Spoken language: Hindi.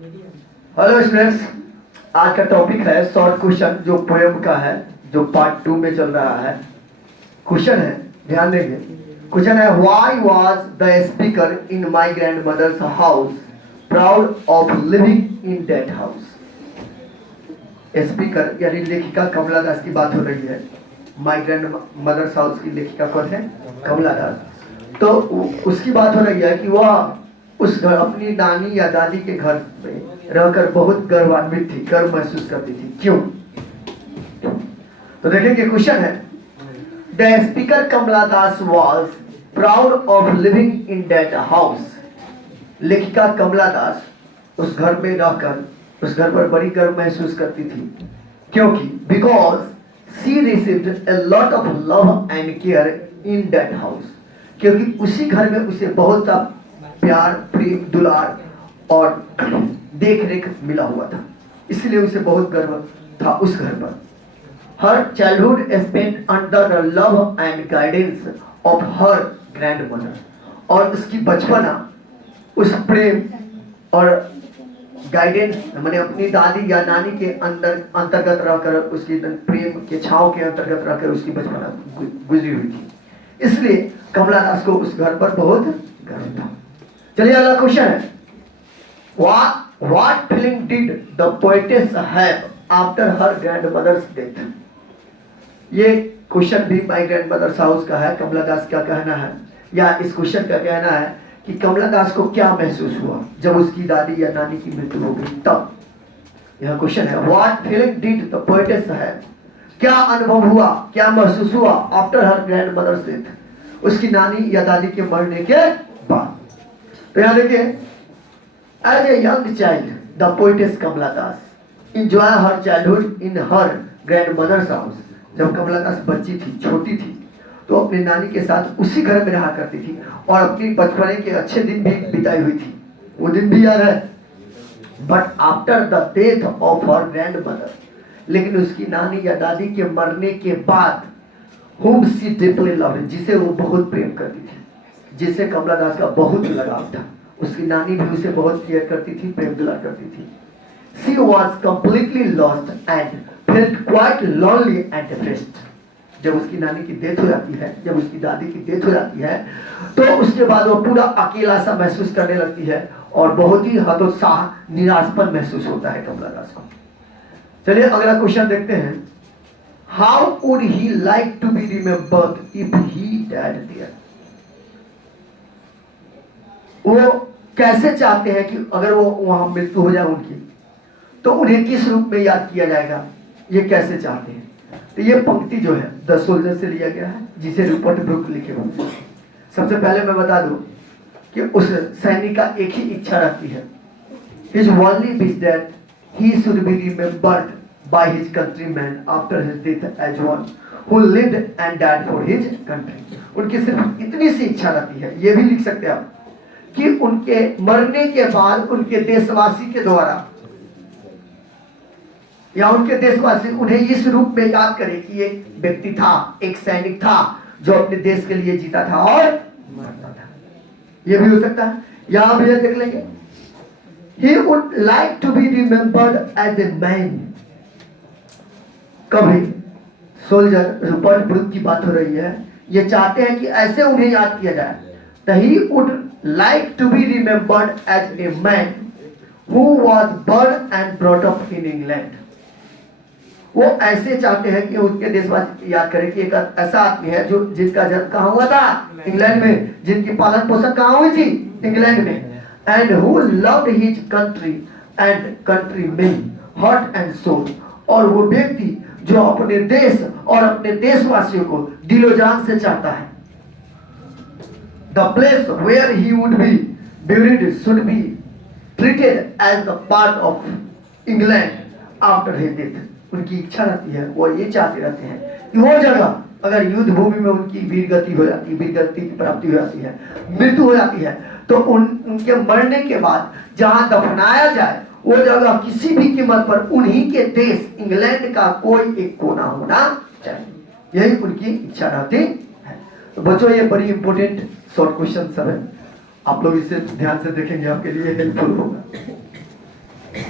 हेलो स्टूडेंट्स, आज का टॉपिक है शॉर्ट क्वेश्चन जो पोएम का है, जो पार्ट 2 में चल रहा है। क्वेश्चन है, ध्यान देंगे। क्वेश्चन है, why was the speaker in my grandmother's house proud of living in that house. Speaker यानी लेखिका कमला दास की बात हो रही है। माय ग्रैंडमदर्स हाउस की लेखिका कौन है? कमला दास। तो उसकी बात हो रही है कि वह उस घर, अपनी नानी या दादी के घर में रहकर बहुत गर्वान्वित थी, गर्व महसूस करती थी। क्यों? तो देखेंगे, क्वेश्चन है, the speaker Kamala Das was proud of living in that house. लेखिका कमला दास उस घर में रहकर उस घर पर बड़ी गर्व महसूस करती थी। क्योंकि because she received a lot of love and care in that house। क्योंकि उसी घर में उसे बहुत सा प्यार, प्रेम, दुलार और देख रेख मिला हुआ था, इसलिए उसे बहुत गर्व था उस घर पर। Her childhood spent under the love and guidance of her grandmother. और उसकी बचपना उस प्रेम और गाइडेंस माने अपनी दादी या नानी के अंतर्गत रहकर, उसकी प्रेम के छांव के अंतर्गत रहकर उसकी बचपना गुजरी हुई थी। इसलिए कमला दास को उस घर पर बहुत गर्व था। चलिए अगला क्वेश्चन है, what feeling did the poetess have after her grandmother's death। ये क्वेश्चन भी माय ग्रैंडमदर्स हाउस का है। कमला दास का कहना है, या इस क्वेश्चन का कहना है कि कमला दास को क्या महसूस हुआ जब उसकी दादी या नानी की मृत्यु हो गई। तब यह क्वेश्चन है, what feeling did the poetess have। क्या अनुभव हुआ, क्या महसूस हुआ आफ्टर हर ग्रैंडमदर्स डेथ, उसकी नानी या दादी के मरने के बाद। तो यहाँ देखिए, as a young child the poetess Kamala Das enjoy her childhood in her grandmother's house. जब कमला दास बच्ची थी, छोटी थी, तो अपनी नानी के साथ उसी घर में रहा करती थी और अपनी बचपने के अच्छे दिन भी बिताई हुई थी। वो दिन भी याद है। But after the death of her grandmother, लेकिन उसकी नानी या दादी के मरने के बाद, whom she deeply loved, जिसे वो बहुत प्रेम करती थी, जिससे कमला दास का बहुत लगाव था। उसकी नानी भी उसे बहुत केयर करती थी, प्रेम दुलार करती थी। She was completely lost and felt quite lonely and depressed। जब उसकी नानी की डेथ हो जाती है, जब उसकी दादी की डेथ हो जाती है, तो उसके बाद वो पूरा अकेला सा महसूस करने लगती है और बहुत ही हतोत्साह, निराशपन महसूस होता है कमला दास को। चलिए अगला क्वेश्चन देखते हैं, how would he like to be remembered if he died there. वो कैसे चाहते हैं कि अगर वो वहां मृत्यु हो जाए उनकी, तो उन्हें किस रूप में याद किया जाएगा, ये कैसे चाहते हैं। तो ये पंक्ति जो है द सोल्जर से लिया गया है, जिसे रूपर्ट ब्रूक लिखे हुए। सबसे पहले मैं बता दूं कि उस सैनिक का एक ही इच्छा रहती है, his only wish that he should be remembered by his countrymen after his death as one who lived and died for his country। उनकी सिर्फ इतनी सी इच्छा रहती है, ये भी लिख सकते हैं आप, कि उनके मरने के बाद उनके देशवासी के द्वारा या उनके देशवासी उन्हें इस रूप में याद करे कि एक व्यक्ति था, एक सैनिक था जो अपने देश के लिए जीता था और मरता था। ये भी हो सकता है। यहां भी देख लेंगे, he would like to be remembered as a man। कभी सोल्जर, रूपर्ट ब्रूक की बात हो रही है, ये चाहते हैं कि ऐसे उन्हें याद किया जाए। तो he would like to be remembered as a man who was born and brought up in England। वो ऐसे चाहते हैं कि उनके देशवासी याद करें कि एक ऐसा आदमी है जो जिसका जन्म कहाँ हुआ था, इंग्लैंड में, जिनकी पालन पोषण कहाँ हुई थी, इंग्लैंड में, and who loved his country and country में हार्ट एंड सोल। और वो व्यक्ति जो अपने देश और अपने देशवासियों को दिलो जान से चाहता है। The place where he would be buried should be treated as the part of England after his death। उनकी इच्छा रहती है, वो ये चाहते रहते हैं कि वो जगह अगर युद्ध भूमि में उनकी वीर गति हो जाती है, वीर गति की प्राप्ति हो जाती है, मृत्यु हो जाती है, तो उनके मरने के बाद जहां दफनाया जाए, वो जगह किसी भी कीमत पर उन्हीं के देश इंग्लैंड का कोई एक कोना होना चाहिए। यही उनकी इच्छा रहती है। तो बच्चों, ये बड़ी इंपॉर्टेंट शॉर्ट क्वेश्चन सब है, आप लोग इसे ध्यान से देखेंगे, आपके लिए हेल्पफुल होगा।